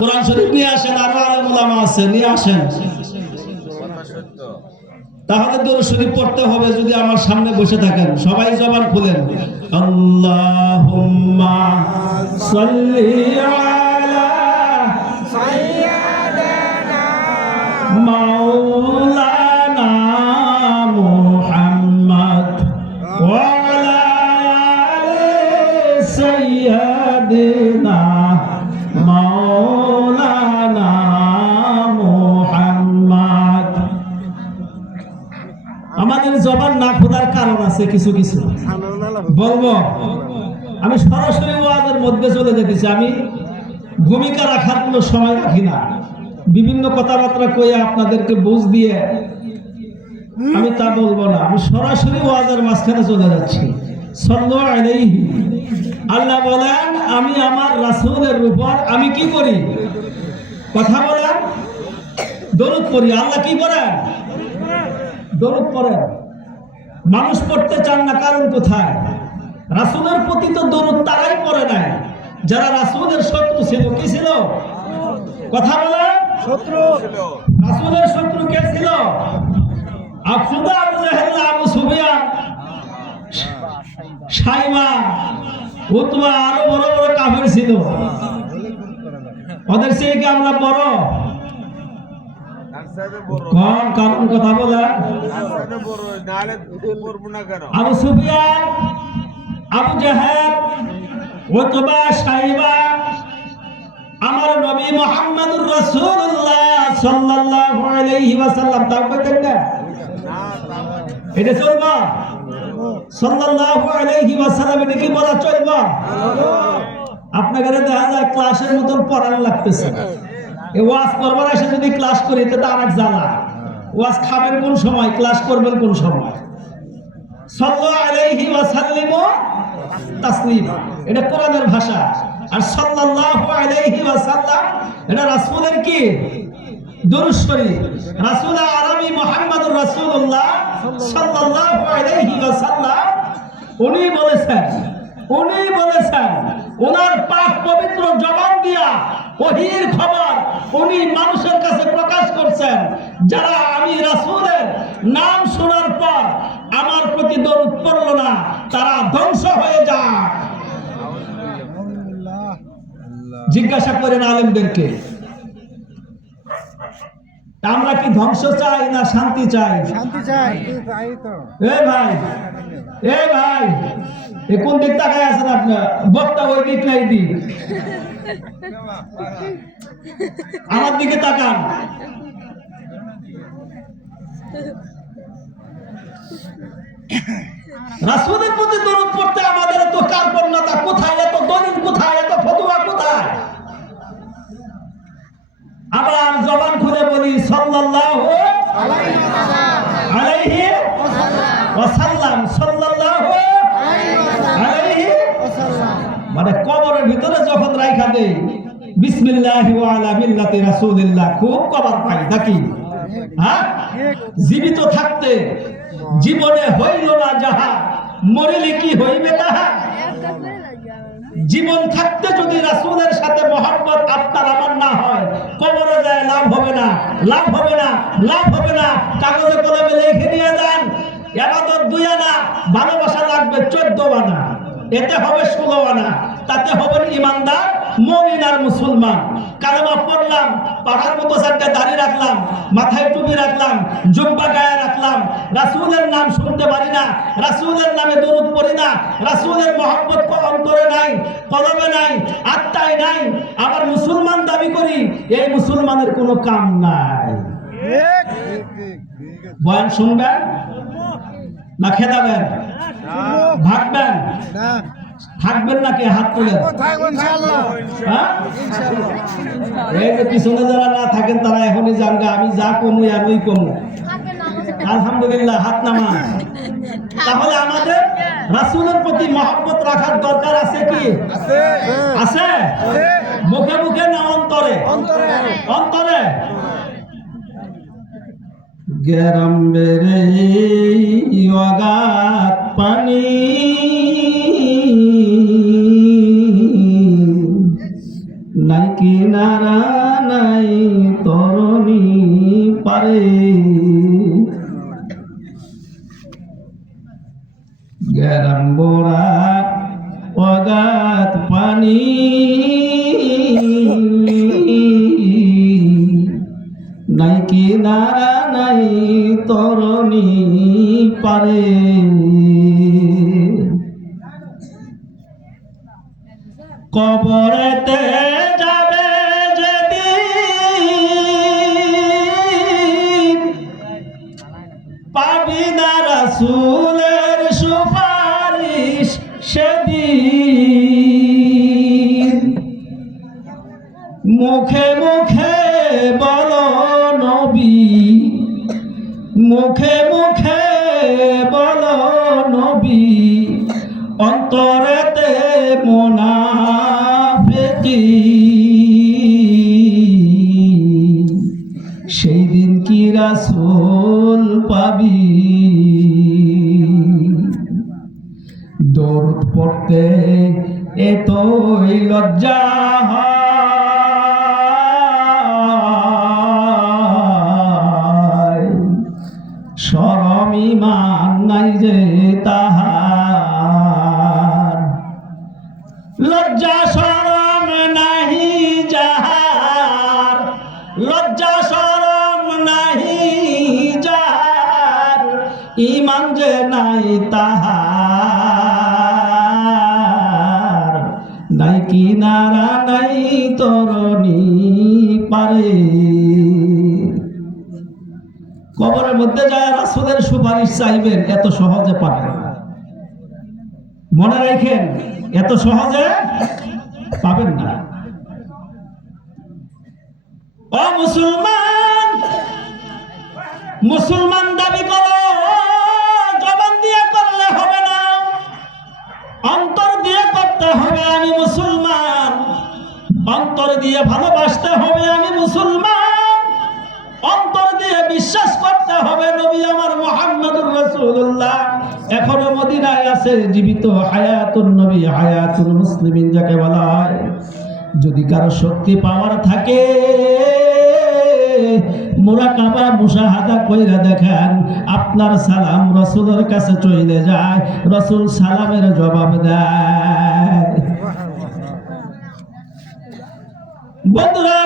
কোরআন শরীফ নিয়ে আসেন, আরো আলেম ওলামা আছে, নিয়ে আসেন। তাহলে দরুদ শরীফ পড়তে হবে যদি আমার সামনে বসে থাকেন। সবাই জবান খুলেন, আল্লাহুম্মা সাল্লি আলা সাইয়্যিদানা মাওলানা মুহাম্মদ ওয়া আলা আলি সাইয়্যিদিনা মাওলানা মুহাম্মদ। আমাদের জবান না খোলার কারণ আছে কিছু কিছু, বলবো। আমি সরাসরি ওয়াজের মধ্যে চলে যেতেছি। আমি ভূমিকা রাখার কোনো সময় রাখি না। বিভিন্ন কথাবার্তা কয়ে আপনাদেরকে বুঝ দিয়ে আমি তা বলবো না। আমি সরাসরি ওয়াজের মাঝখানে চলে যাচ্ছি। সাল্লাল্লাহু আলাইহি, আল্লাহ বলেন আমি আমার রাসূলের উপর আমি কি করি? কথা বলেন, দরুদ পড়ি। আল্লাহ কি করেন? দরুদ পড়েন। মানুষ পড়তে চান না, কারণ কোথায়? রাসূলের প্রতি তো দরুদ তারাই পড়ে নাই যারা রাসূলের শত্রু ছিল। কি ছিল? কথা বলেন, শত্রু। রাসূলের শত্রু কে ছিল? আবু জাহেল, আবু সুফিয়ান, শাইবা, উতবা, আরো বড় বড় কাফের ছিল। ওদের চেয়ে কি আমরা বড়? কারণ কথা বলে, আবু সুফিয়ান, আবু জাহেল, উতবা, শাইবা আমার নবী মুহাম্মদুর রাসূলুল্লাহ সাল্লাল্লাহু আলাইহি ওয়াসাল্লাম তাও কইতেন না। এটা চলবা? সাল্লাল্লাহু আলাইহি ওয়াসাল্লাম এটা কি বলা চলবা? আপনাদের দেখা যায় ক্লাসের মতন পড়ানো লাগতেছে। এই ওয়াজ করবার এসে যদি ক্লাস করি তো আর এক জ্বালা। ওয়াজ খাবেন কোন সময়, ক্লাস করবেন কোন সময়? সাল্লাল্লাহু আলাইহি ওয়াসাল্লাম তাসলিমা, এটা কোরআনের ভাষা। আর সাল্লাল্লাহু আলাইহি ওয়াসাল্লাম এটা রাসূলের কি? দরুদ শরীফ। রাসূল আরবি মুহাম্মদুর রাসূলুল্লাহ সাল্লাল্লাহু আলাইহি ওয়াসাল্লাম উনি বলেছেন ওনার পাক পবিত্র জবান দিয়া ওহীর খবর উনি মানুষের কাছে প্রকাশ করছেন। যারা আমি রাসূলের নাম শোনার পর আমার প্রতি দরুদ পড়ল না তারা ধ্বংস হয়ে যায়। জিজ্ঞাসা করেন আলেমদেরকে, আমরা কি ধ্বংস চাই না শান্তি চাই? শান্তি চাই। এ ভাই কোন দিক তাকায় আছেন আপনার? বক্তা ওই দিক নাই দিক, আমার দিকে তাকান। রাসূলের প্রতি দরুদ পড়তে আমাদের এত কার্পণ্যতা কোথায়? এত দলিল কোথায়? এত ফতোয়া কোথায়? আবার জবান খুলে বলি সাল্লাল্লাহু আলাইহি ওয়াসাল্লাম, সাল্লাল্লাহু আলাইহি ওয়াসাল্লাম। মানে কবরের ভিতরে যখন রাইখা দেই বিসমিল্লাহি ওয়া আলা মিল্লাতি রাসূলিল্লাহ, খুব কবর পাই নাকি? হ্যাঁ, জীবিত থাকতে জীবনে হইল না যাহা, মরিলে কি হইবে তাহা। জীবন থাকতে যদি রাসূলের সাথে মহব্বত আপনার আমার না হয়, কবরে যায় লাভ হবে না, লাভ হবে না, লাভ হবে না। কাগজে কলমে লিখে নিয়ে যান, ইবাদত 2 আনা, ভালোবাসা লাগবে 14 আনা, এতে হবে 16 আনা। তাতে হবে ইমানদার, মুমিন আর মুসলমান। কালেমা পড়লাম, পাহাড় মতো 4টা দাড়ি রাখলাম, মাথায় টুপি রাখলাম, জুব্বা গায়ে রাখলাম, রাসূলের নাম শুনতে পারি না, রাসূলের নামে দরুদ পড়ি না, রাসূলের মহব্বত অন্তরে নাই, কলমে নাই, আত্মায় নাই, আবার মুসলমান দাবি করি, এই মুসলমানের কোনো কাম নাই। বয়ান শুনবেন না খেদাবেন? ভাগবেন? থাকবেন নাকি? হাত তুলেন। এই যে পিছনে যারা না থাকেন তারা এখনই জানগা, আমি যা কমু আর ওই কমু। আলহামদুলিল্লাহ, হাত নামা। তাহলে আমাদের রাসূলের প্রতি মহব্বত রাখার দরকার আছে কি? আছে। মুখে মুখে না অন্তরে? অন্তরে। গেরাম বেরে অগাধ পানি নাই কিনারা নারা নাই তরণী পারে গ্যারাম্বরা অগাধ পানি নাই কিনারা নাই তরণী পারে কবরেতে যাবে যেদিন পাবি না রাসূলের সুপারিশ সেদিন মুখে মুখে বলো নবী মুখে মুখে বলো নবী অন্তরেতে মুনাফিকি সেই দিন কি রাসূল পাবি দরুদ পড়তে এতই লজ্জা হয় শরম ঈমান নাই যে তাহার লজ্জা শরম নাহি যাহার লজ্জা শরম নাহি যাহার ঈমান যে নাই তাহার নাই কিনারা নাই তরণী পারে কবরের মধ্যে যায় রাসূলের সুপারিশ চাইবেন এত সহজে পাবেন না মনে রাখেন এত সহজে পাবেন না ও মুসলমান মুসলমান দাবি করো জবান দিয়ে করলে হবে না অন্তর দিয়ে করতে হবে আমি মুসলমান অন্তর দিয়ে ভালোবাসতে হবে আমি মুসলমান অন্তর দিয়ে বিশ্বাস করতে হবে নবী আমার মুহাম্মদুর রাসূলুল্লাহ এখনো মদিনায় আছে জীবিত হায়াতুন নবী হায়াতুল মুসলিমিন যাকে বলা হয় যদি কারো শক্তি পাওয়ার থাকে মুরাকাবা মুশাহাদা কইরা দেখেন আপনার সালাম রাসূলের কাছে চলে যায় রাসূল সালামের জবাব দেয় বন্ধুরা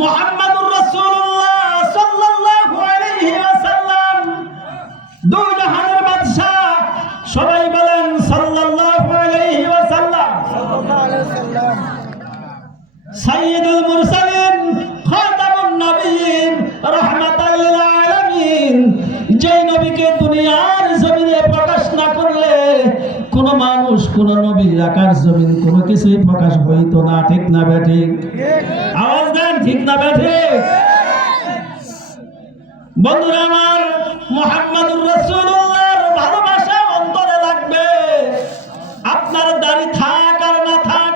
মুহাম্মদুর রাসূলুল্লাহ সাল্লাল্লাহু আলাইহি ওয়াসাল্লাম দুই জাহানের বাদশা সবাই বলেন সাল্লাল্লাহু আলাইহি ওয়াসাল্লাম সাইয়্যিদুল মুরসালিন খাতামুন নবিয়্যিন রাহমাতাল লিল আলামিন যেই নবীকে দুনিয়ার জমিনে প্রকাশ না করলে কোন মানুষ কোন নবী আকাশ জমিন কোনো কিছুই প্রকাশ হইতো না ঠিক না বেঠিক আওয়াজ দেন ঠিক না বেঠিক বন্ধুরা আমার মুহাম্মদুর রাসূলুল্লাহর ভালোবাসা অন্তরে লাগবে আপনার দাড়ি থাক আর না থাক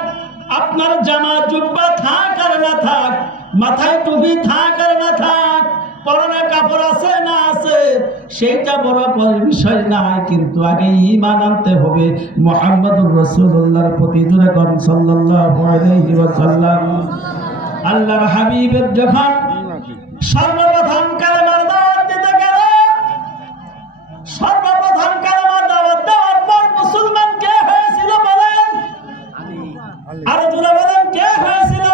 আপনার জামা জুব্বা থাক আর না থাক মাথায় টুপি থাক আর না থাক পরনে কাপড় আছে না আছে সেইটা বড় বিষয় নাই কিন্তু আগে ঈমান আনতে হবে মুহাম্মদুর রাসূলুল্লাহর প্রতি জোরে কোন সাল্লাল্লাহু আলাইহি ওয়াসাল্লাম আল্লাহর হাবিবের যখন সর্বপ্রথম কালেমার দাওয়াত দিতে গেল সর্বপ্রথম কালেমার দাওয়াত দেওয়ার পর মুসলমান কে হয়েছিল বলেন আরো জোরে বলেন কে হয়েছিল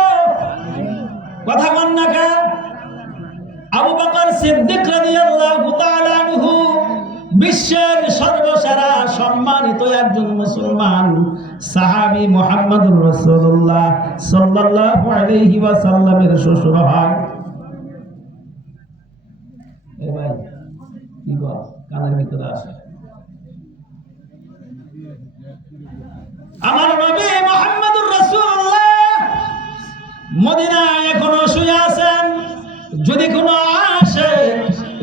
কথা বল না কে আবু বকর সিদ্দিক রাদিয়াল্লাহু তাআলা আনহু বিশ্বের সর্বসেরা সম্মানিত একজন মুসলমান সাহাবী মুহাম্মদুর রাসূলুল্লাহ সাল্লাল্লাহু আলাইহি ওয়াসাল্লামের শ্বশুর হয় এই ভাই কি গো কানের ভিতরে আসে আমার নবী মুহাম্মদুর রাসূলুল্লাহ মদিনায় এখনো শুয়ে আছেন যদি কোনো আসে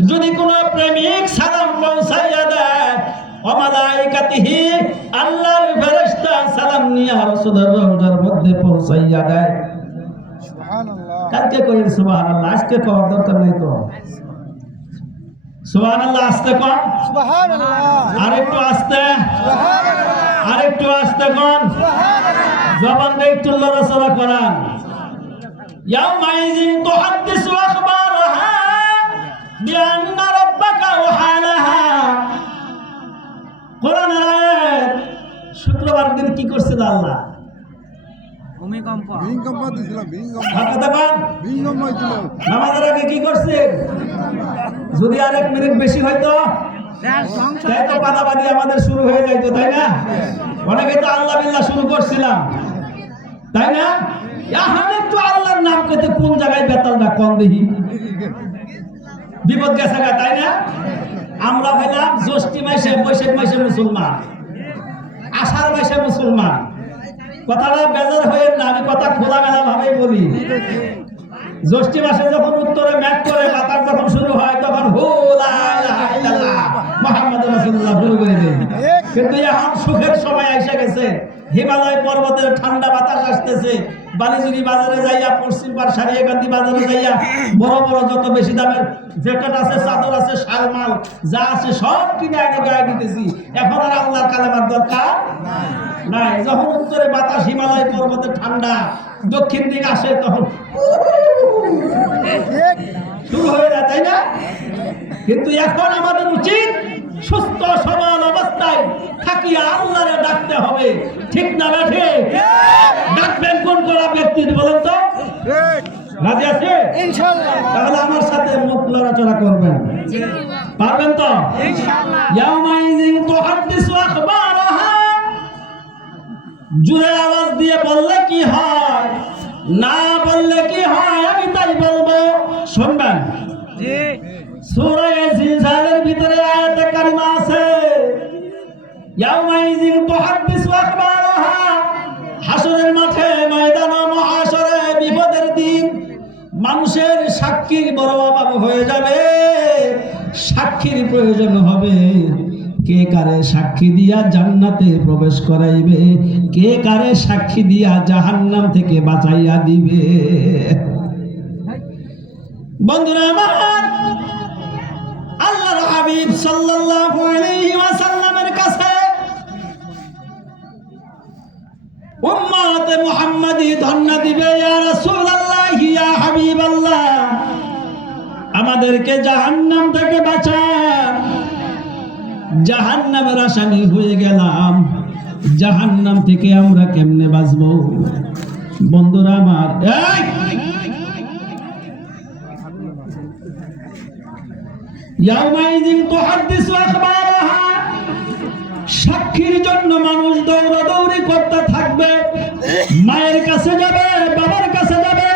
যদি কোনো প্রেমিক সালাম পৌঁছাইয়া দেয় ওয়া মালাইকাতিহি আল্লাহর ফেরেশতা সালাম নিয়ে রাসূলের রওজার মধ্যে পৌঁছাইয়া দেয় সুবহানাল্লাহ কালকে কইেন সুবহানাল্লাহ আজকে কওয়ার দরকার নাই তো সুবহানাল্লাহ আস্তে কোন সুবহানাল্লাহ আরেকটু আস্তে সুবহানাল্লাহ আরেকটু আস্তে কোন সুবহানাল্লাহ জবান দিয়ে একটু লড়াচড়া করান ইয়াউমাইযিন তুহাদ্দিসু আখবারাহা বিআন্না রাব্বাকা ওয়াহালাহা। কোরআনের আয়াত, শুক্রবার দিন কি করছিল আল্লাহ? ভূমিকম্প দিছিল, নামাজের আগে কি করছেন? যদি আর 1 মিনিট বেশি হয়তো তাই তো পাদাবাদি আমাদের শুরু হয়ে যাইতো, তাই না? অনেকে তো আল্লাহ বিল্লাহ শুরু করছিলাম, তাই না? এখন একটু আল্লাহর নাম কইতে কোন জায়গায় বেতালটা কম দেখি, বিপদ গেছে গা, তাই না? আমরা হইলাম জ্যৈষ্ঠী মাসে বৈশাখ মাসে মুসলমান, আষাঢ় মাসে মুসলমান। কথাটা বেজার হয়ে না, আমি কথা খোলামেলা ভাবে বলি। জ্যৈষ্ঠী মাসে যখন উত্তরে মেঘ করে বাতাস যখন শুরু হয় তখন হু লা ইলাহা ইল্লাল্লাহ মুহাম্মাদুর রাসূলুল্লাহ শুরু করে দেয়। কিন্তু এখন সুখের সময় এসে গেছে, হিমালয় পর্বতের ঠান্ডা বাতাস আসতেছে। বালিজুরি বাজারে যাইয়া, পশ্চিম পাড় সারিয়াকান্দি বাজারে যাইয়া বড় বড় যত বেশি দামের জ্যাকেট আছে, চাদর আছে, শালমাল যা আছে সব কিনে আগে গায়ে দিতেছি। এখন আর আল্লাহর কালামার দরকার নাই। যখন উত্তরে বাতাস, হিমালয় পর্বতের ঠান্ডা দক্ষিণ দিকে আসে তখন শুরু হয়ে যায়, তাই না? কিন্তু এখন আমাদের উচিত সুস্থ সবল অবস্থায় থাকিয়া আল্লাহরে ডাকতে হবে, ঠিক না বেঠে? ডাকবেন কোন কোন ব্যক্তির বলেন তো? রাজি আছে? তাহলে আমার সাথে মুখ লড়াচড়া করবেন, পারবেন তো? ইয়াউমাইযিন তুহাদ্দিসু আখবারাহা। জোরে আওয়াজ দিয়ে বললে কি হয়, না বললে কি হয়, আমি তাই বলবো, শুনবেন? সূরা জিলজালের ভিতরে আয়াতে কারিমা আছে, ইয়াউমাইযিন তুহাদ্দিসু আখবারাহা। হাসরের মাঠে, ময়দানে মহাশরে, বিপদের দিন মানুষের সাক্ষীর বড় অভাব হয়ে যাবে। সাক্ষীর প্রয়োজন হবে। কে কারে সাক্ষী দিয়া জান্নাতে প্রবেশ করাইবে, কে কারে সাক্ষী দিয়া জাহান্নাম থেকে বাঁচাইয়া দিবে। বন্ধুরা আমার, আল্লাহর হাবিব সাল্লাল্লাহু আলাইহি ওয়াসাল্লামের কাছে উম্মতে মুহাম্মাদি ধন্য দিবে, ইয়া রাসূলুল্লাহ, ইয়া হাবিবাল্লাহ, আমাদেরকে জাহান্নাম থেকে বাঁচান। জাহান্নামের আসামি হয়ে গেলাম, জাহান্নাম থেকে আমরা কেমনে বাঁচবো? বন্ধুরা আমার, ইয়াউমাইযিন তুহাদ্দিসু আখবারাহা। সাক্ষীর জন্য মানুষ দৌড়াদৌড়ি করতে থাকবে। মায়ের কাছে যাবে, বাবার কাছে যাবে,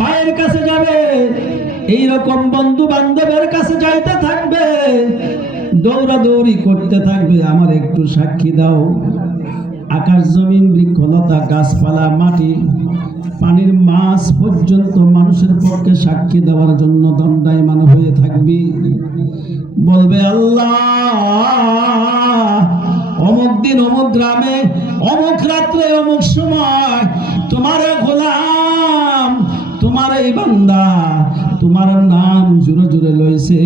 ভাইয়ের কাছে যাবে, এইরকম বন্ধু বান্ধবের কাছে যাইতে থাকবে, দৌড়াদৌড়ি করতে থাকবে। আমার একটু সাক্ষী দাও। আকাশ জমিন বৃক্ষলতা গাছপালা মাটি পানির মাছ পর্যন্ত মানুষের পক্ষে সাক্ষী দেওয়ার জন্য দণ্ডায়মান হয়ে থাকবি। বলবে আল্লাহ, অমুক দিন অমুক গ্রামে অমুক রাত্রে অমুক সময় তোমার গোলাম, তোমার এই বান্দা তোমার নাম জুড়ে জুড়ে লইছে।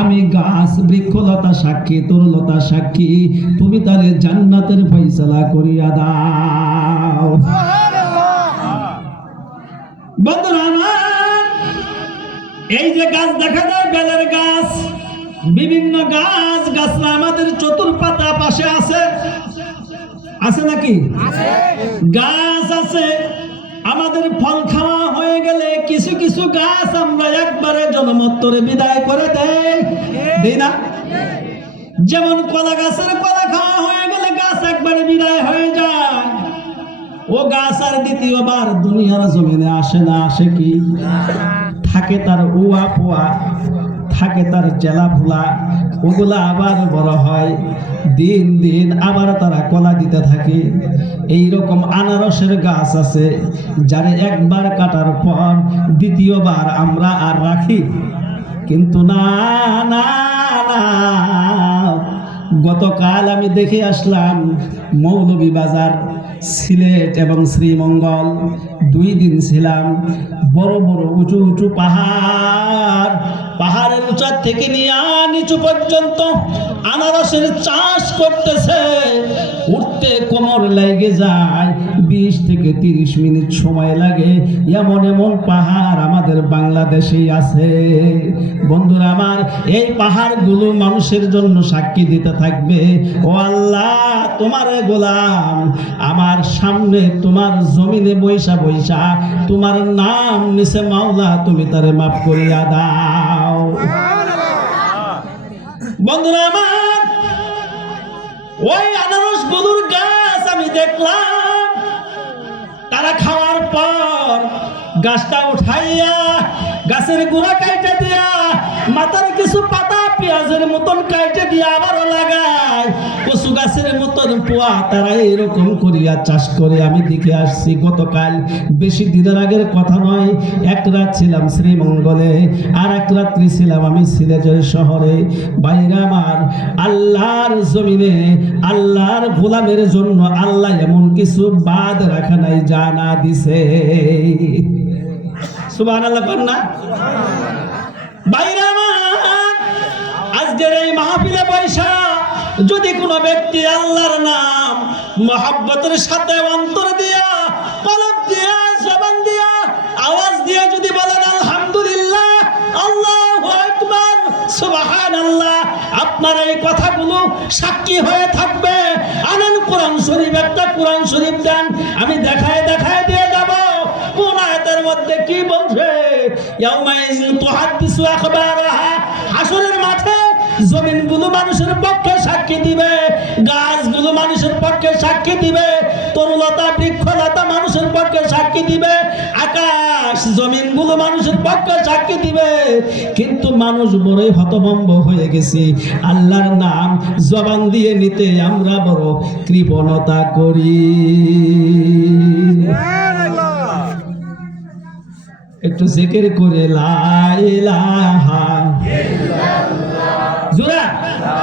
আমি গাছ বৃক্ষলতা সাক্ষী, তরুলতা সাক্ষী, তুমি তারে জান্নাতের ফয়সালা করিয়া দাও। বন্ধুরা আমার, এই যে গাছ দেখা যায়, বেলের গাছ, বিভিন্ন গাছ গাছরা আমাদের চতুর্পাতা পাশে আছে, আছে নাকি? গাছ আছে। আমাদের ফল খাওয়া হয়ে গেলে কিছু কিছু গাছ আমরা একবারে জন্মোত্তরে বিদায় করে দেই না? যেমন কলা গাছের কলা খাওয়া হয়ে গেলে গাছ একবারে বিদায় হয়ে যায়। ও গাছ আর দ্বিতীয়বার দুনিয়ার জমিনে আসে না। আসে কি? থাকে তার উয়া পোয়া, থাকে তার জেলা ফুলা, ওগুলা আবার বড় হয়, দিন দিন আবার তারা কলা দিতে থাকে। এইরকম আনারসের গাছ আছে, যারে একবার কাটার পর দ্বিতীয়বার আমরা আর রাখি। কিন্তু না না না, গতকাল আমি দেখে আসলাম মৌলভীবাজার, সিলেট এবং শ্রীমঙ্গল 2 দিন ছিলাম। বড় বড় উঁচু উঁচু পাহাড়, পাহাড়ের উঁচা থেকে নিয়ে নিচু পর্যন্ত আনারসের চাষ করতেছে। উঠতে কোমর লেগে যায়, 20 থেকে 30 মিনিট সময় লাগে। এমন এমন পাহাড় আমাদের বাংলাদেশেই আছে। বন্ধুরা আমার, এই পাহাড়গুলো মানুষের জন্য সাক্ষী দিতে থাকবে, ও আল্লাহ তোমার গোলাম আমার সামনে তোমার জমিনে বৈশা বৈশা তোমার নাম নিছে, মাওলা তুমি তারে মাফ করিয়া দাও। বন্ধুরা আমার, ওই আনারস গুলোর গাছ আমি দেখলাম, তারা খাওয়ার পর গাছটা উঠাইয়া গাছের গুঁড়া কাইটে দিয়া মাথার কিছু পাতা পেঁয়াজের মতন কাইটে দিয়া আবারও লাগায় কচু গাছের মতন পোয়া তারা এরকম করিয়া চাষ করে। আমি দেখে আসছি গতকাল, বেশি দিনের আগের কথা নয়। এক রাত ছিলাম শ্রীমঙ্গলে, আর এক রাত্রি ছিলাম আমি সিলেটের শহরে। বাইরে আমার, আল্লাহর জমিনে আল্লাহর গোলামের জন্য আল্লাহ এমন কিছু বাদ রাখা নাই যা না দিছে। সুবহানাল্লাহ বলেন না? বাইরে আমার, আজকের এই মাহফিলে পয়সা যদি কোনো ব্যক্তি আল্লাহর নাম মহব্বতের সাথে অন্তর দিয়া, কলব দিয়া, জবান দিয়া, আওয়াজ দিয়া যদি বলেন আলহামদুলিল্লাহ, আল্লাহু আকবার, সুবহানাল্লাহ, আপনার এই কথাগুলো সাক্ষী হয়ে থাকবে। আনেন কোরআন শরীফ, একটা কোরআন শরীফ দেন, আমি দেখায় দেখায় দিয়ে যাব কোন আয়াতের মধ্যে কি বলছে। ইয়াউমাইযিন তুহাদ্দিসু আখবারাহা, হাসরের মাঠে জমিনগুলো মানুষের পক্ষে সাক্ষী দিবে, গাছগুলো মানুষের পক্ষে সাক্ষী দিবে, তরুলতা বৃক্ষলতা মানুষের পক্ষে সাক্ষী দিবে, আকাশ জমিনগুলো মানুষের পক্ষে সাক্ষী দিবে। কিন্তু মানুষ বড়ই হতভম্ব হয়ে গেছি, আল্লাহর নাম জবান দিয়ে নিতে আমরা বড় কৃপণতা করি। একটু জিকির করে লা ইলাহা ইল্লাল্লাহ, জোরে লা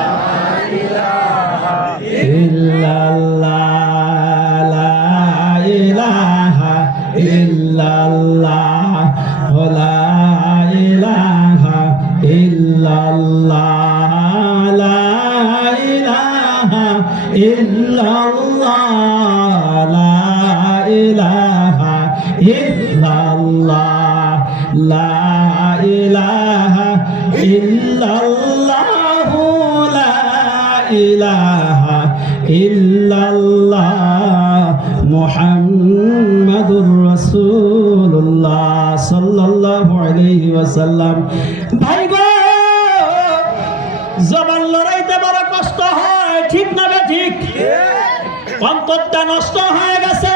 ইলাহা ইল্লাল্লাহ, লা ইলাহা ইল্লাল্লাহ, লা ইলাহা ইল্লাল্লাহ, লা ইলাহা ইল্লাল্লাহ, লা ইলাহা ইল্লাল্লাহ, লা ইলাহা ইল্লাল্লাহ, লা ইলাহা ইল্লাল্লাহ, মুহাম্মাদুর রাসূলুল্লাহ সাল্লাল্লাহু আলাইহি ওয়াসাল্লাম। ভাই গো, জবান লড়াইতে বড় কষ্ট হয়, ঠিক না ঠিক? অন্তরটা নষ্ট হয়ে গেছে।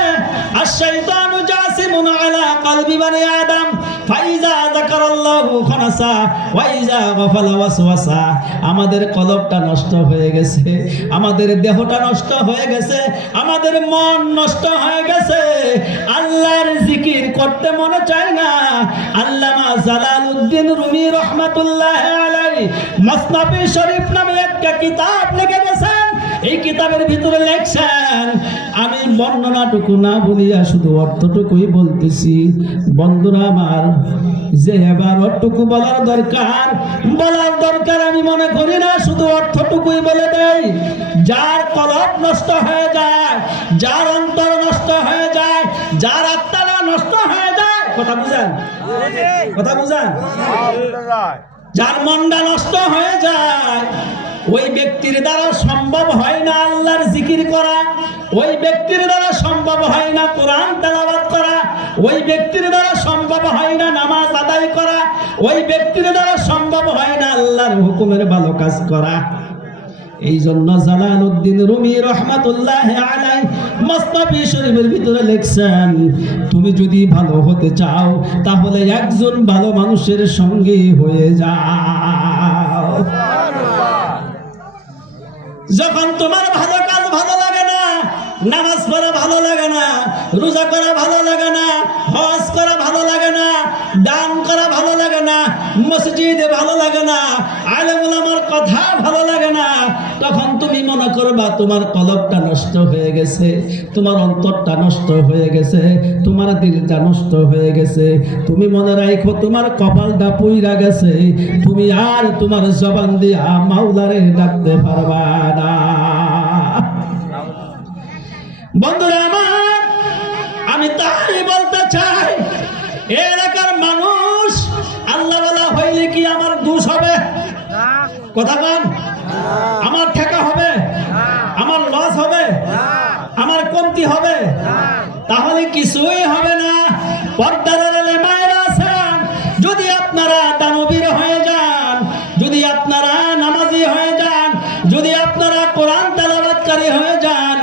আর শয়তানু জাসিমুন আলা কলবি বনি আদম, ফাইজা যাকারাল্লাহু খানাসা ওয়া ইজা গাফালা ওয়াসওয়াসা। আমাদের কলবটা নষ্ট হয়ে গেছে, আমাদের দেহটা নষ্ট হয়ে গেছে, আমাদের মন নষ্ট হয়ে গেছে। আল্লাহর জিকির করতে মনে চায় না। আল্লামা জালালউদ্দিন রুমি রাহমাতুল্লাহি আলাইহি মাসনাবি শরীফ নামে একটা কিতাব লিখে গেছেন। এই কিতাবের ভিতরে লেখছেন, আমি বর্ণনাটুকু না বলিয়া শুধু অর্থটুকুই বলতেছি। বন্ধুরা আমার, যে এবার অর্থটুকু বলার দরকার আমি মনে করি না, শুধু অর্থটুকুই বলে দেই। যার কলব নষ্ট হয়ে যায়, যার অন্তর নষ্ট হয়ে যায়, যার আত্মাটা নষ্ট হয়ে যায়, কথা বুঝেন, কথা বুঝেন, যার মনটা নষ্ট হয়ে যায়, ওই ব্যক্তির দ্বারা সম্ভব হয় না আল্লাহর জিকির করা, ওই ব্যক্তির দ্বারা সম্ভব হয় না কোরআন তেলাওয়াত করা, ওই ব্যক্তির দ্বারা সম্ভব হয় না নামাজ আদায় করা, ওই ব্যক্তির দ্বারা সম্ভব হয় না আল্লাহর হুকুমের ভালো কাজ করা। এই জন্য জালালউদ্দিন রুমি রাহমাতুল্লাহি আলাইহি মাসনাবি শরীফের ভিতরে লিখছেন, তুমি যদি ভালো হতে চাও তাহলে একজন ভালো মানুষের সঙ্গী হয়ে যাও। যখন তোমার ভালো কাজ ভালো লাগে না, নামাজ পড়া ভালো লাগে না, রোজা করা ভালো লাগে না, হজ করা ভালো লাগে না, দান করা ভালো লাগে লাগে না, মসজিদে ভালো লাগে না, আলেম ওলামার কথা ভালো লাগে না, তখন তুমি মনে করবা তোমার কলবটা নষ্ট হয়ে গেছে, তোমার অন্তরটা নষ্ট হয়ে গেছে, তোমার দিলটা নষ্ট হয়ে গেছে। তুমি মনে রাখো তোমার কপালটা পুইরা গেছে, তুমি আর তোমার জবান দিয়া মাওলারে ডাকতে পারবা না। বন্ধুরা আমার, আমি তাই বলতে চাই, এলাকার মানুষ আল্লাহ বলা হইলে কি আমার দোষ হবে? কথা বল, আমার ঠেকা হবে, আমার লস হবে, আমার কমতি হবে? তাহলে কিছুই হবে না। পর্দার আড়ালে মায়েরা আছেন, যদি আপনারা দানবীর হয়ে যান, যদি আপনারা নামাজি হয়ে যান, যদি আপনারা কোরআন তেলাওয়াতকারী হয়ে যান,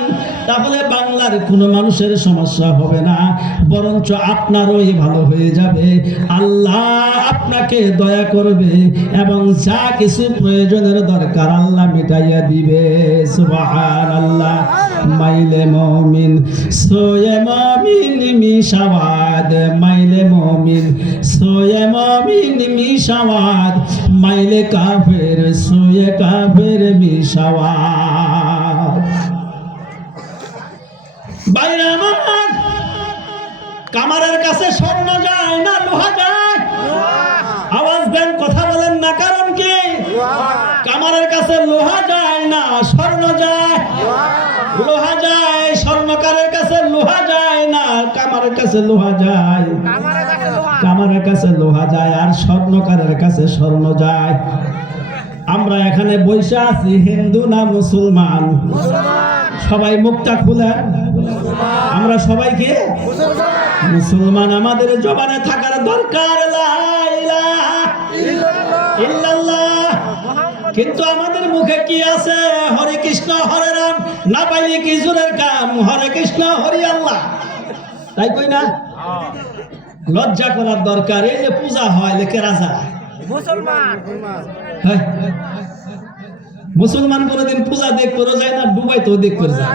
তাহলে বাংলার কোনো মানুষের সমস্যা হবে না, বরঞ্চ আপনারই ভালো হয়ে যাবে। আল্লাহ আপনাকে দয়া করবে এবং যা কিছু প্রয়োজনের দরকার আল্লাহ মিটাইয়া দিবে। সুবহানাল্লাহ। মাইলে মুমিন সোয়ে মুমিন মিশাওয়াদ, মাইলে মুমিন সোয়ে মুমিন মিশাওয়াদ, মাইলে কাফের সোয়ে কাফের মিশাওয়াদ। বাইরে আমার, কামারের কাছে স্বর্ণ যায় না লোহা যায়? আওয়াজ দেন, কথা বলেন না, কারণ কি? কামারের কাছে লোহা যায় না, স্বর্ণ যায়। লোহা যায়, স্বর্ণকারের কাছে লোহা যায় না, কামারের কাছে লোহা যায়। কামারের কাছে লোহা যায় আর স্বর্ণকারের কাছে স্বর্ণ যায়। আমরা এখানে বসে আছি, হিন্দু না মুসলমান? সবাই মুখটা খুলেন, আমরা সবাই কি মুসলমান? আমাদের জবানে থাকার দরকার লা ইলাহা ইল্লাল্লাহ, কিন্তু আমাদের মুখে কি আছে? হরে কৃষ্ণ হরে রাম, না পাইলে কি জোরের কাম, হরে কৃষ্ণ হরি আল্লাহ। তাই কই না? লজ্জা করার দরকার। এই যে পূজা হয় লেখে রাজা মুসলমান, মুসলমান কোনদিন পূজা দেখতে যায় না, ডুবাই তো দেখতে যায়।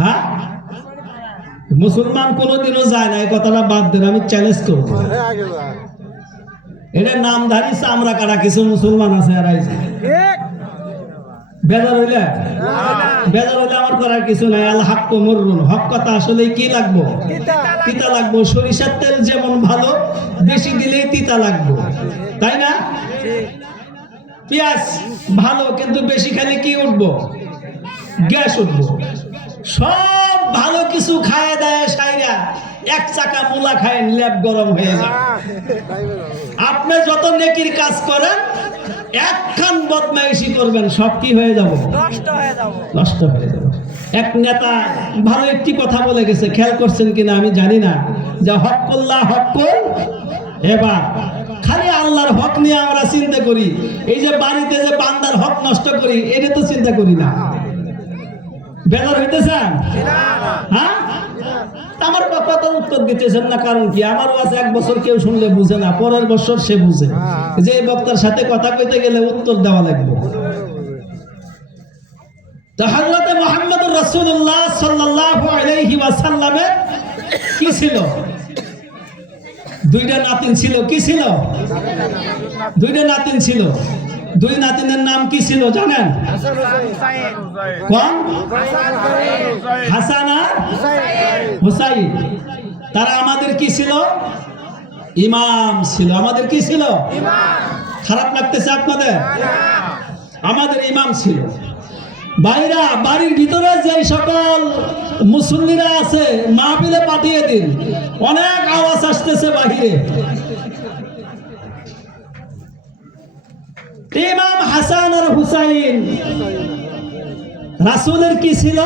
হ্যাঁ, মুসলমান কোনদিনও যায় না, এই কথাটা বাদ দেন, আমি চ্যালেঞ্জ করব। এটা নামধারী চামড়া কাটা কিছু মুসলমান আছে, আর বেজার হইলে আমার করার কিছু নাই। আল্লাহ হক মরুন, হক কথা আসলে কি লাগবো? তিতা লাগবো। সরিষার তেল যেমন ভালো, বেশি দিলেই তিতা লাগবো, তাই না? পেঁয়াজ ভালো, কিন্তু বেশি খেলে কি উঠবো? গ্যাস উঠবো। সব ভালো কিছু খায় দেয় সাইরা, এক চাকা মূলা খায় ল্যাব গরম হয়ে যায়। আপনি যত নেকির কাজ করেন, একখান বদমাইশি করবেন, সব কি হয়ে যাব? নষ্ট হয়ে যাবে। এক নেতা ভালো একটি কথা বলে গেছে, খেয়াল করছেন কিনা আমি জানি না, যে হক কল্লা হক কর। এবার খালি আল্লাহর হক নিয়ে আমরা চিন্তা করি, এই যে বাড়িতে যে বান্দার হক নষ্ট করি, এটা তো চিন্তা করি না। বেজার হইতেছেন? হ্যাঁ, আমার কথা তো উত্তর দিতেছেন না, কারণ কি? আমার ওয়াজ এক বছর কেউ শুনলে বুঝে না, পরের বছর সে বুঝে যে এই বক্তার সাথে কথা কইতে গেলে উত্তর দেওয়া লাগবে। তো হযরত মুহাম্মদুর রাসূলুল্লাহ সাল্লাল্লাহু আলাইহি ওয়াসাল্লামের কি ছিল? দুইটা নাতিন ছিল। কি ছিল? দুইটা নাতিন ছিল। দুই নাতিনের নাম কি ছিল জানেন? কোন? হাসান আর হুসাইন। তারা আমাদের কি ছিল? ইমাম ছিল। আমাদের কি ছিল? খারাপ লাগতেছে আপনাদের? আমাদের ইমাম ছিল। বাইরা বাড়ির ভিতরে যে সকল মুসল্লিরা আছে, মাহফিলে পাঠিয়ে দিন, অনেক আওয়াজ আসতেছে বাহিরে। ইমাম হাসান আর হুসাইন রাসূলের কি ছিল?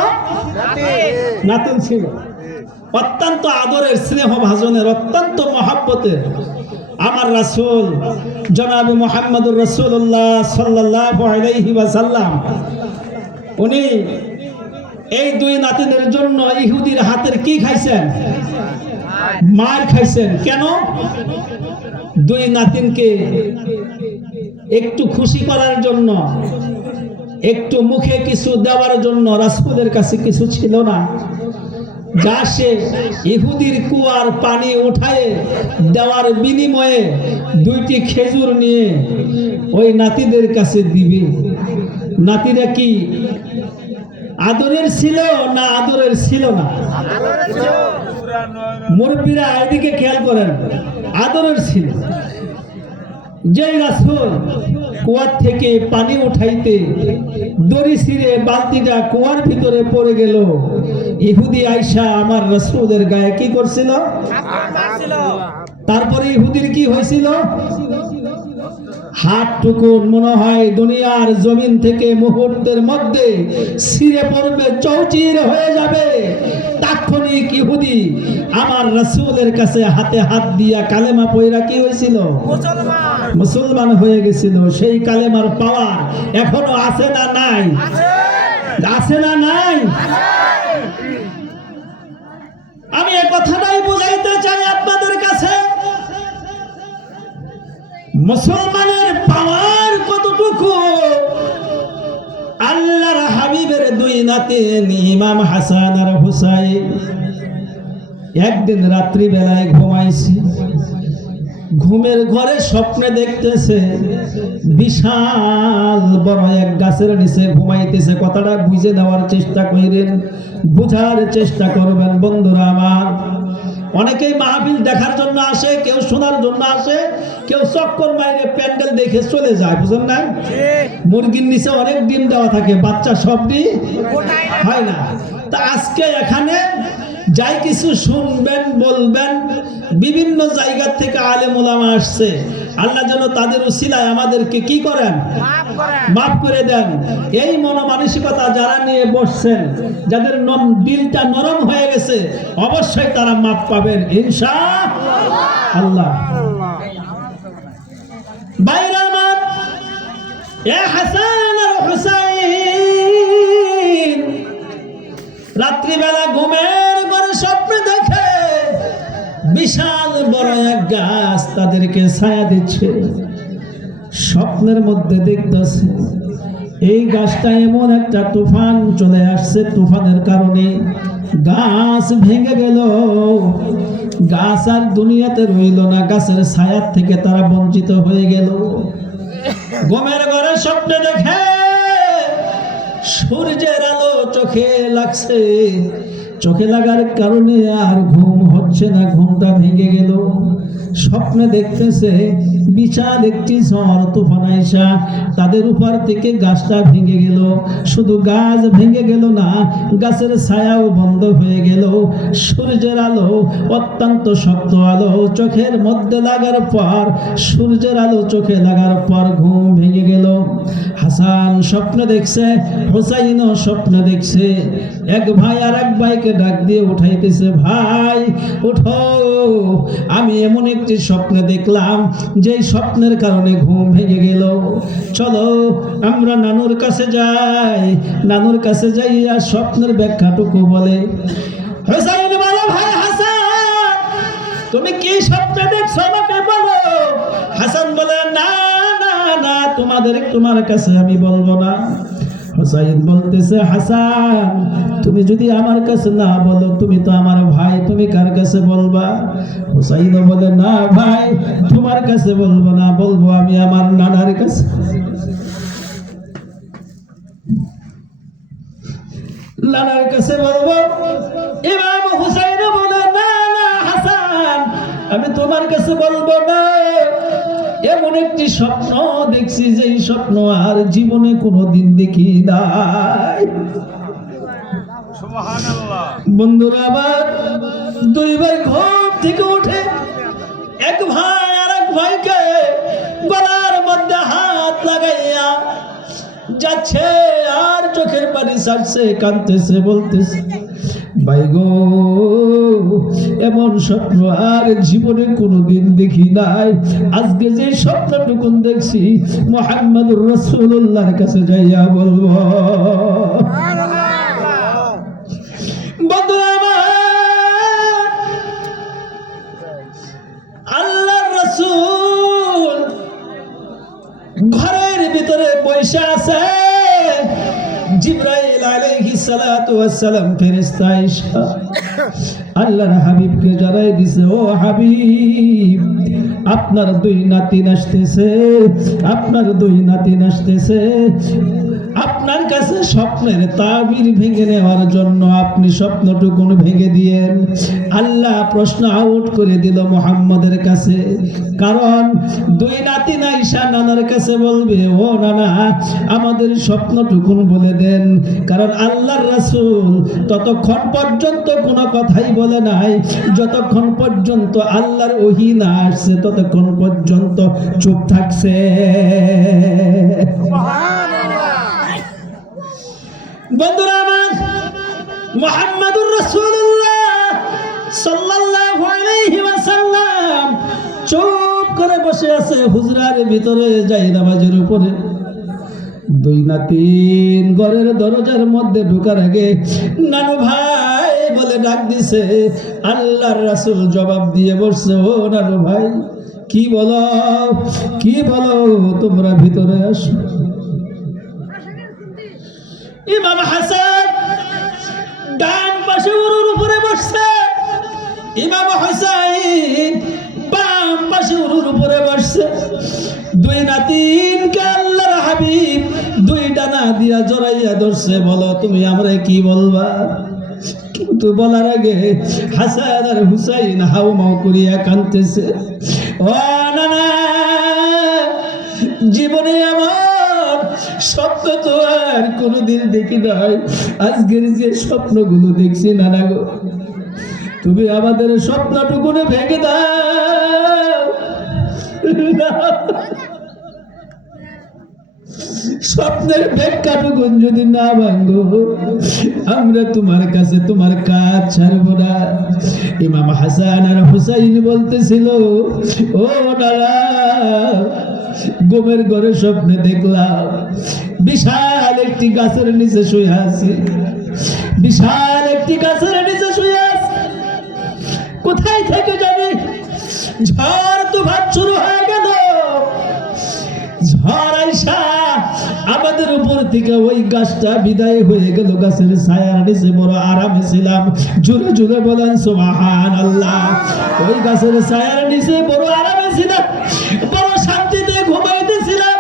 নাতিন ছিল। অত্যন্ত আদরের, স্নেহ ভাজনের, অত্যন্ত মহব্বতের আমার রাসূল জনাবে মুহাম্মদুর রাসূলুল্লাহ সাল্লাল্লাহু আলাইহি ওয়াসাল্লাম, উনি এই দুই নাতিনের জন্য ইহুদির হাতের কি খাইছেন? মার খাইছেন। কেন? দুই নাতিনকে একটু খুশি করার জন্য, একটু মুখে কিছু দেওয়ার জন্য রাসূলের কাছে কিছু ছিল না। যা সে ইহুদির কুয়ার পানি উঠায় দেওয়ার বিনিময়ে 2টি খেজুর নিয়ে ওই নাতিদের কাছে দিবে। নাতিরা কি আদরের ছিল না আদরের ছিল না? মুরব্বীরা এদিকে খেয়াল করেন, আদরের ছিল। যেই রাসূল কুয়ার থেকে পানি উঠাইতে দড়ি ছিঁড়ে বালতিটা কুয়ার ভিতরে পড়ে গেল, ইহুদি আয়েশা আমার রাসূলের গায়ে কি করছিল? তারপরে ইহুদির কি হয়েছিল? হাতটুকু মনে হয় দুনিয়ার জমিন থেকে মুহূর্তের মধ্যে ছিঁড়ে পড়বে, চৌচির হয়ে যাবে। তাৎক্ষণিক ইহুদি আমার রাসূলের কাছে হাতে হাত দিয়া কালেমা পয়রা কি হয়েছিল? মুসলমান হয়ে গেছিল। সেই কালেমার পাওয়ার এখনো আছে না নাই? আছে না নাই? আমি এই কথাটাই বুঝাইতে চাই আপনাদের কাছে, মুসলমানের পাওয়ার কতটুকু। আল্লাহর হাবিবের 2 নাতিন ইমাম হাসান আর হুসাইন একদিন রাত্রি বেলায় ঘুমাইছে, ঘুমের ঘরে স্বপ্নে দেখতেছে বিশাল বড় এক গাছের নিচে ঘুমাইতেছে। কথাটা বুঝে নেওয়ার চেষ্টা করেন, বুঝার চেষ্টা করবেন বন্ধুরা আমার। অনেকেই মাহফিল দেখার জন্য আসে, কেউ শোনার জন্য আসে, কেউ চক্কর মাইরে প্যান্ডেল দেখে চলে যায়, বুঝেন না? মুরগির নিচে অনেক ডিম দেওয়া থাকে, বাচ্চা সব ডিম হয় না। তা আজকে এখানে যাই কিছু শুনবেন বলবেন, বিভিন্ন জায়গা থেকে আলেম ওলামা আসছে, আল্লাহ যেন তাদের উসিলায় আমাদেরকে কি করেন? মাফ করে দেন। এই মনোমানসিকতা যারা নিয়ে বসছেন, যাদের দিলটা নরম হয়ে গেছে, অবশ্যই তারা মাফ পাবেন ইনশাআল্লাহ। বাইরা আমার এ হাসান আর হুসাইন রাত্রিবেলা ঘুমের ঘরে স্বপ্নে দেখে বিশাল বড় এক গাছ তাদেরকে ছায়া দিচ্ছে। স্বপ্নের মধ্যে দেখতেছে এই গাছটা এমন একটা তুফান চলে আসছে, তুফানের কারণে গাছ ভেঙে গেল। গাছ আর দুনিয়াতে রইল না, গাছের ছায়ার থেকে তারা বঞ্চিত হয়ে গেল। ঘুমের ঘরে স্বপ্নে দেখে সূর্যের আলো চোখে লাগছে, চোখে লাগার কারণে আর ঘুম হচ্ছে না, ঘুমটা ভেঙে গেল। স্বপ্নে দেখতেছে বিশাল একটি ঝড় তুফান আইসা তাদের উপর থেকে গাছটা ভেঙে গেল। শুধু গাছ ভেঙে গেল না, গাছের ছায়াও বন্ধ হয়ে গেল। সূর্যের আলো, অত্যন্ত শক্ত আলো চোখের মধ্যে লাগার পর, সূর্যের আলো চোখে লাগার পর ঘুম ভেঙে গেল। হাসান স্বপ্ন দেখছে, হুসাইনও স্বপ্ন দেখছে। এক ভাই আর এক ভাইকে ডাক দিয়ে উঠাইতেছে, ভাই উঠো, আমি এমন একটি স্বপ্ন দেখলাম যে স্বপ্নের কারণে ঘুম ভেঙে গেল। চলো আমরা নানুর কাছে যাই। নানুর কাছে যাইয়া স্বপ্নের ব্যাখ্যাটুকু বলে। হুসাইন বলে, ভাই হাসান তুমি কি স্বপ্ন দেখছো আমাকে বলো। হাসান বলে, না না না, তোমার কাছে আমি বলবো না। হুসাইন বলতেছে, হাসান তুমি যদি আমার কাছে না বলো, তুমি তো আমার ভাই, তুমি কার কাছে বলবা? হুসাইন বলে, না ভাই তোমার কাছে বলবো না, বলবো আমি আমার নানার কাছে। নানার কাছে বলবো। ইমাম হুসাইন বলে, না না হাসান আমি তোমার কাছে বলবো না। এমন একটি স্বপ্ন দেখছি যে স্বপ্ন আর জীবনে কোনোদিন দেখি নাই। বন্ধুরা আবার 2 ভাই ঘুম থেকে উঠে, এক ভাই আর এক ভাইকে গলার মধ্যে হাত লাগাইয়া যাচ্ছে আর চোখের পানি ছাড়ছে, কাঁদতেছে, বলতেছে, ভাই গো এমন স্বপ্ন আর জীবনে কোনোদিন দেখি নাই। আজকে যে স্বপ্নটুকু দেখছি মুহাম্মদুর রাসূলুল্লাহর কাছে যাইয়া বলবো। বন্ধুরা আমার, আল্লাহর রাসূল ঘরের ভিতরে বসে আছে। জিবরাইল আলাইহিস সালাতু ওয়াস সালাম ফেরেশতা আয়েশা আল্লাহর হাবিবকে জানাই দিছে, ও হাবিব আপনার দুই নাতিন আসতেছে, আপনার দুই নাতিন আসতেছে, আপনার কাছে স্বপ্নের তাবির ভেঙে নেওয়ার জন্য আপনি স্বপ্নটুকুন ভেঙে দিয়েন। আল্লাহ প্রশ্ন আউট করে দিল মুহাম্মদের কাছে, কারণ দুই নাতিন আয়েশা নানার কাছে বলবে, ও নানা আমাদের স্বপ্নটুকুন বলে দেন, কারণ আল্লাহর রাসূল ততক্ষণ পর্যন্ত কোনো কথাই বলে নাই, যতক্ষণ পর্যন্ত আল্লাহর ওহী না আসছে ততক্ষণ পর্যন্ত চুপ থাকছে। বন্ধুরা আমার, মুহাম্মাদুর রাসূলুল্লাহ সাল্লাল্লাহু আলাইহি ওয়াসাল্লাম চুপ করে বসে আছে হুজরার ভিতরে, যাই নামাজের উপরে। দুই নাতিন ঘরের দরজার মধ্যে ঢোকার আগে নানু ভাই বলে ডাক দিছে। আল্লাহর রাসূল জবাব দিয়ে বসছে, ও নানু ভাই কি বলো, কি বলো, তোমরা ভিতরে আসো। ইমাম হাসান ডান পাশে উরুর উপরে বসছে, ইমাম হুসাইন বাম পাশে উরুর উপরে বসছে। দুই নাতিনকে আল্লাহর হাবিব দুই ডানা দিয়া জড়াইয়া ধরছে, বলো তুমি আমরা কি বলবা। কিন্তু বলার আগে হাসান আর হুসাইন হাউমাউ করিয়া কাঁদতেছে, ও নানা জীবনে আমার স্বপ্ন তো আর কোনোদিন দেখি নাই, আজকের যে স্বপ্নগুলো দেখছি নানা গো, তুমি আমাদের স্বপ্নটুকুনে ভেঙে দাও। স্বপ্নের ব্যাখ্যাটুকুন যদি না ভাঙো, আমরা তোমার কাছে তোমার কাজ ছাড়বো না। ইমাম হাসান আর হুসাইন বলতেছিল, ও নানা ঘুমের ঘরে স্বপ্নে দেখলাম বিশাল একটি গাছের নিচে শুয়ে আছি, বিশাল একটি গাছের নিচে শুয়ে আছি। কোথায় থেকে জানি ঝড় তুফান শুরু হয়ে গেল, ঝড় আইসা আমাদের উপর থেকে ওই গাছটা বিদায় হয়ে গেল। গাছের ছায়ার নিচে বড় আরামে ছিলাম, জোরে জোরে বলেন সুবহানাল্লাহ। ওই গাছের ছায়ার নিচে বড় আরামে ছিলাম, বড় শান্তিতে ঘুমাইতেছিলাম।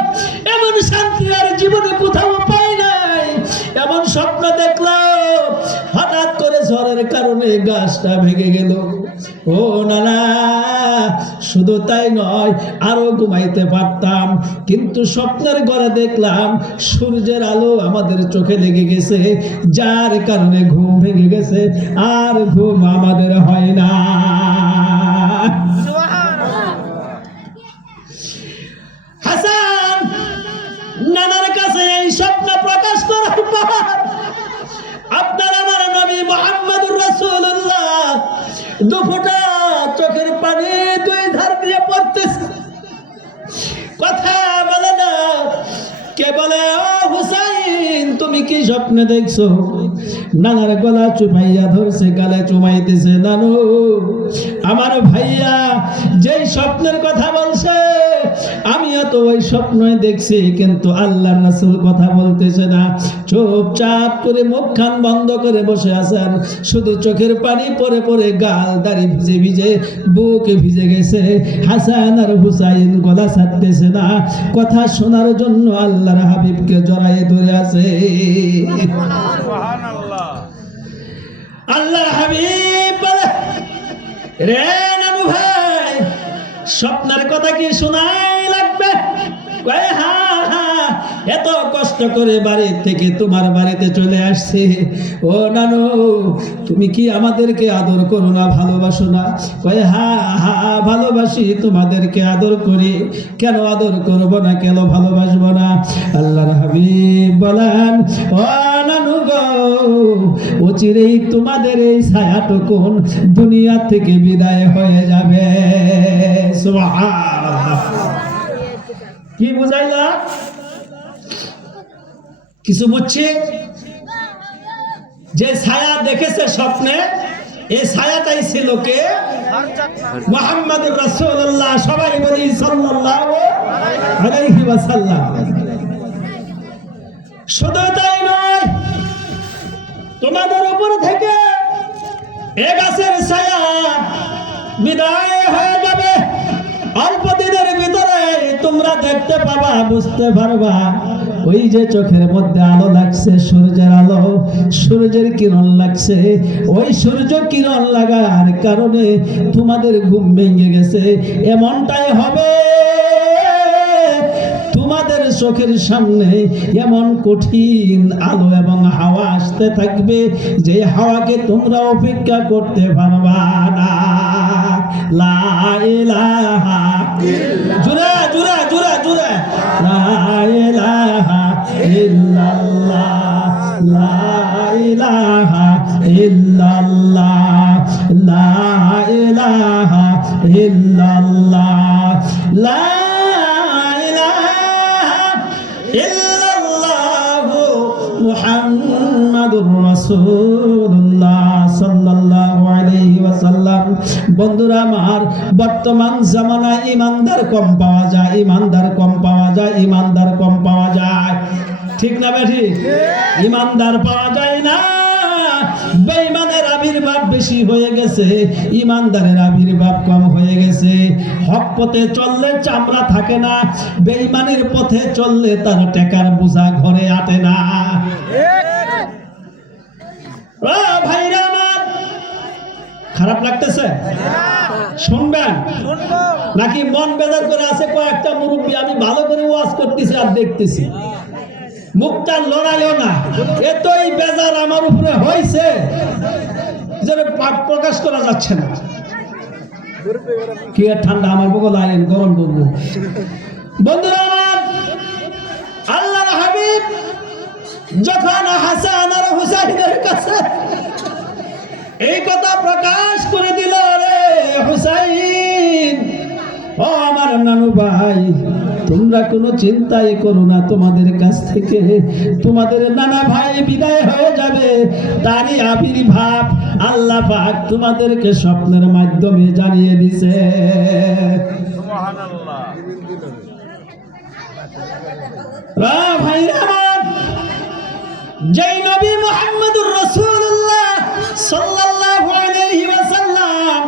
এমন শান্তি আর জীবনে কোথাও পাই নাই। এমন স্বপ্ন দেখলাম, হঠাৎ করে ঝড়ের কারণে গাছটা ভেঙে গেল। ও নানা শুধু তাই নয়, আরো ঘুমাইতে পারতাম, কিন্তু স্বপ্নের ঘরে দেখলাম সূর্যের আলো আমাদের চোখে লেগে গেছে, যার কারণে ঘুম ভেঙে গেছে, আর ঘুম আমাদের হয় না। হাসান নানার কাছে এই স্বপ্ন প্রকাশ করার পর আপনার আমার নবী মুহাম্মদুর রাসূলুল্লাহ দুফোঁটা চোখের পানি দুই ধার দিয়ে পড়তেছে, কথা বলে না। কে বলে, ও হুসাইন তুমি কি স্বপ্নে দেখছো? নানার গলা চুমাইয়া ধরছে, গালে চুমাইতেছে, নানু আমার ভাইয়া যেই স্বপ্নের কথা বলছে আমিও তো ওই স্বপ্নই দেখছি, কিন্তু আল্লাহর রাসূল কথা বলতেছে না। চুপচাপ করে মুখখান বন্ধ করে বসে আছেন, শুধু চোখের পানি পরে পরে গাল দাড়ি ভিজে ভিজে বুকে ভিজে গেছে। হাসান আর হুসাইন গলা ছাড়তেছে না, কথা শোনার জন্য আল্লাহর হাবিবকে জড়ায়ে ধরে আছে। আল্লাহর হাবিব বলে, রে নানু ভাই স্বপ্নের কথা কি শোনাই লাগবে? কয় হ্যাঁ হ্যাঁ, এত কষ্ট করে বাড়ি থেকে তোমার বাড়িতে চলে আসছে। ও নানু তুমি কি আমাদেরকে আদর করো না, ভালোবাসো না? কয় হ্যাঁ হ্যাঁ ভালোবাসি, তোমাদেরকে আদর করি, কেন আদর করবো না, কেন ভালোবাসবো না? আল্লাহর হাবিব বলেন, ও নানু গো অচিরেই তোমাদের এই ছায়াটুকুন দুনিয়া থেকে বিদায় হয়ে যাবে। সুবহানাল্লাহ। কি বুঝাইলা? কিছু বুঝছি? যে ছায়া দেখেছে স্বপ্নে, এই ছায়াটাই ছিল কে? মুহাম্মদুর রাসূলুল্লাহ। সবাই বলি সাল্লাল্লাহু আলাইহি ওয়াসাল্লাম। শুধু তাই নয়, তোমাদের উপর থেকে এ গাছের ছায়া বিদায় হয়ে যাবে, অল্প দিনের ভিতরে তোমরা দেখতে পাবা, বুঝতে পারবা ওই যে চোখের মধ্যে আলো লাগছে, সূর্যের আলো, সূর্যের কিরণ লাগছে, ওই সূর্য কিরণ লাগার কারণে তোমাদের ঘুম ভেঙে গেছে। এমনটাই হবে, তোমাদের চোখের সামনে এমন কঠিন আলো এবং হাওয়া আসতে থাকবে যে হাওয়াকে তোমরা অপেক্ষা করতে পারবা না। লা ইলাহা জুরা জুরা জুরা জুরা লা ইলাহা ইল্লাল্লাহ, লা ইলাহা ইল্লাল্লাহ, লা ইলাহা ইল্লাল্লাহ, লা ইল্লাল্লাহু মুহাম্মাদুর রাসূলুল্লাহ সাল্লাল্লাহু আলাইহি ওয়াসাল্লাম। বন্ধুরা আমার, বর্তমান জামানায় ইমানদার কম পাওয়া যায়, ইমানদার কম পাওয়া যায়, ইমানদার কম পাওয়া যায়, ঠিক না বেঠি? ইমানদার পাওয়া যায় না, বেঈমানের আবির্ভাব বেশি হয়ে গেছে, ইমানদারের আবির্ভাব কম হয়ে গেছে। হক পথে চললে চামড়া থাকে না, বেঈমানের পথে চললে তার টাকার বোঝা ঘরে আটে না। ভাইরা আমার, খারাপ লাগতেছে? শুনবেন নাকি মন বেজার করে আছে? কয়েকটা মুরব্বী আমি ভালো করে ওয়াজ করতেছি আর দেখতেছি, মুখটা লড়াইও না, এতই বেজার আমার উপরে হয়েছে যে প্রকাশ করা যাচ্ছে না। কি আর ঠান্ডা, আমার বগল আইন গরম করবো। বন্ধুরা আমার, আল্লাহর হাবিব যখন হাসান আর হুসাইনের কাছে এই কথা প্রকাশ করে দিল, রে হুসাইন, ও আমার নানু ভাই, তোমরা কোনো চিন্তাই করো না, তোমাদের কাছ থেকে তোমাদের নানা ভাই বিদায় হয়ে যাবে, তারই আবির্ভাব আল্লাহ পাক তোমাদেরকে স্বপ্নের মাধ্যমে জানিয়ে দিছে। সুবহানাল্লাহ। ভাইরা আমার, যেই নবী মুহাম্মদুর রাসূলুল্লাহ সাল্লাল্লাহু আলাইহি ওয়াসাল্লাম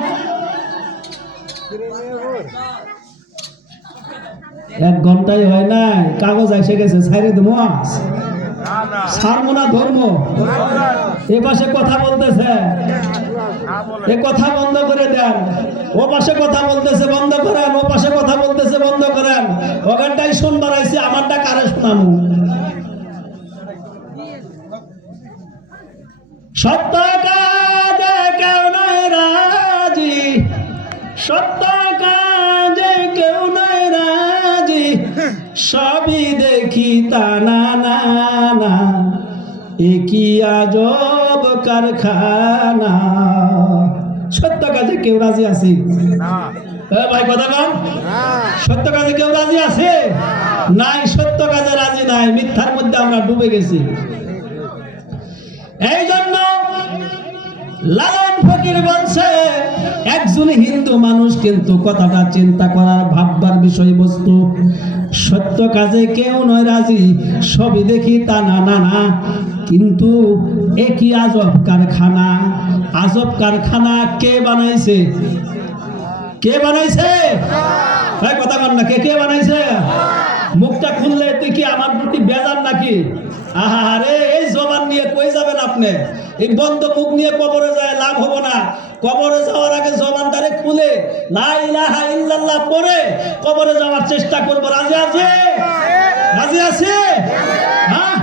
1 ঘন্টায় হয় না, কাগজ এসে গেছে, ছাইরে দেবো সারমোনা ধর্ম। এ পাশে কথা বলতেছে, এ কথা বন্ধ করে দেন, ও পাশে কথা বলতেছে বন্ধ করেন, ও পাশে কথা বলতেছে বন্ধ করেন। ওখানটাই শুনবার আইছি, আমারটা কারে শোনামু? সত্য কাজে কেউ নাই রাজি, সত্য কাজে কেউ নাই রাজি, সবই দেখি তা না না না, একই আজব কারখানা। সত্য কাজে কেউ রাজি আছে ভাই? কথা কম। সত্য কাজে কেউ রাজি আছে? নাই, সত্য কাজে রাজি নাই, মিথ্যার মধ্যে আমরা ডুবে গেছি। এই জন্য লালন ফকির বলছে, একজন হিন্দু মানুষ কিন্তু কথাটা চিন্তা করার ভাববার বিষয়বস্তু। সত্য কাজে কেউ নয় রাজি, সবই দেখি তা না না না, কিন্তু একই আজব কারখানা। আজব কারখানা কে বানাইছে? কে বানাইছে? ভাই কথা বল না, কে কে বানাইছে? মুখটা খুললে তুই কি আমার প্রতি বেজার নাকি? আহারে, এই জবান নিয়ে কই যাবেন আপনি? এই বন্ধ মুখ নিয়ে কবরে যায় লাভ হবো না। কবরে যাওয়ার আগে জবানটারে খুলে লা ইলাহা ইল্লাল্লাহ পড়ে কবরে যাওয়ার চেষ্টা করবো। রাজি আছে? রাজি আছে? হ্যাঁ,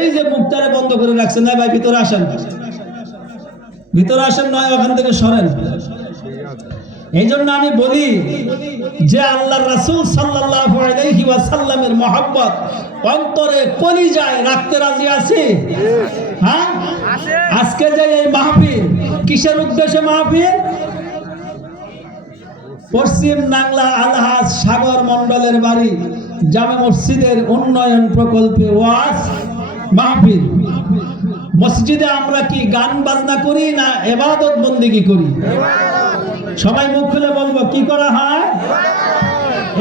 এই যে মুখটারে বন্ধ করে রাখছেন, না ভাই ভিতরে আসেন, ভিতরে আসেন, নয় ওখান থেকে সরেন। এই জন্য আমি বলি যে আল্লাহর রাসূল সাল্লাল্লাহু আলাইহি ওয়াসাল্লামের মহব্বত অন্তরে কলিজায় রাখতে রাজি আছি? হ্যাঁ, আজকে যে এই মাহফিল, কিসের উদ্দেশ্যে মাহফিল? পশ্চিম নাংলা আলহাজ সাগর মন্ডলের বাড়ি জামে মসজিদের উন্নয়ন প্রকল্পে ওয়াজ মাহফিল। মসজিদে আমরা কি গান বাজনা করি না ইবাদত বন্দেগী করি? সবাই মুখ খুলে বলবো, কি করা হয়?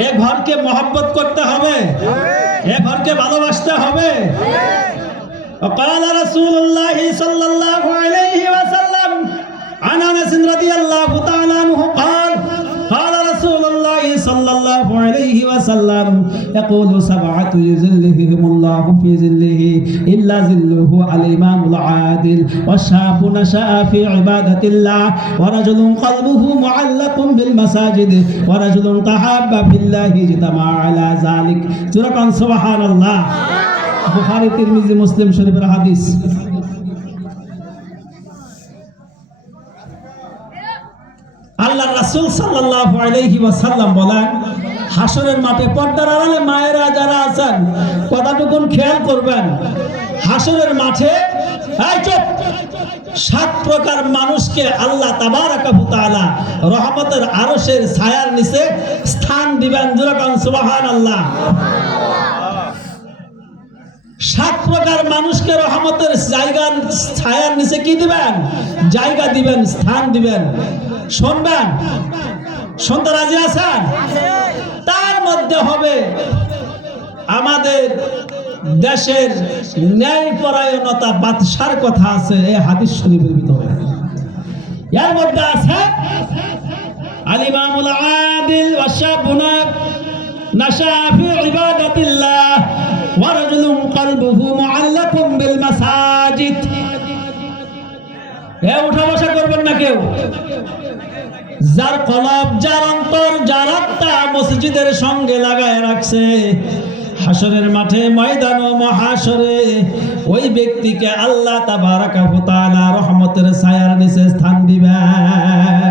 এ ঘরকে মহব্বত করতে হবে, এ ঘরকে ভালোবাসতে হবে। قال رسول الله صلى الله عليه وسلم عن أنس رضي الله تعالى عنه قال قال رسول الله صلى الله عليه وسلم يقول سبعة يظلهم الله في ظله إلا ظله الإمام العادل والشاب نشأ في عبادة الله ورجل قلبه معلق بالمساجد ورجل تحاب في الله اجتمع على ذلك سورة سبحان الله বুখারী তিরমিজি মুসলিম শরীফের হাদিস। আল্লাহর রাসূল সাল্লাল্লাহু আলাইহি ওয়াসাল্লাম বলেন, হাসরের মাঠে পর্দার আড়ালে মায়েরা যারা আছেন কথাটুকুন খেয়াল করবেন। হাসরের মাঠে এই চুপ, 7 প্রকার মানুষকে আল্লাহ তাবারাকা ওয়া তাআলা রহমতের আরশের ছায়ার নিচে স্থান দিবেন। জোরে বলেন সুবহানাল্লাহ। 7 প্রকার মানুষকে রহমতের জায়গার ছায়ার নিচে কি দিবেন? জায়গা দিবেন, স্থান দিবেন। শুনবেন, শুনতে রাজি আছেন? তার মধ্যে হবে আমাদের দেশের ন্যায়পরায়ণতা বাদশার কথা আছে এই হাদিস শরীফের ভিতরে। এর মধ্যে আছে আল ইমামুল আদিল ওয়া শাবুনা নাশা ফি ইবাদাতিল্লাহ ওয়া রাজুলুন কলবুহু মুআল্লাকুম বিল মাসাজিদ। এ উঠা বসা করবেন না কেউ। যার কলব, যার অন্তর, যার আত্মা মসজিদের সঙ্গে লাগায় রাখছে, হাসরের মাঠে ময়দান ও মহাশরে ওই ব্যক্তিকে আল্লাহ তাবারাকা ওয়া তাআলা রহমতের ছায়ার নিচে স্থান দিবেন।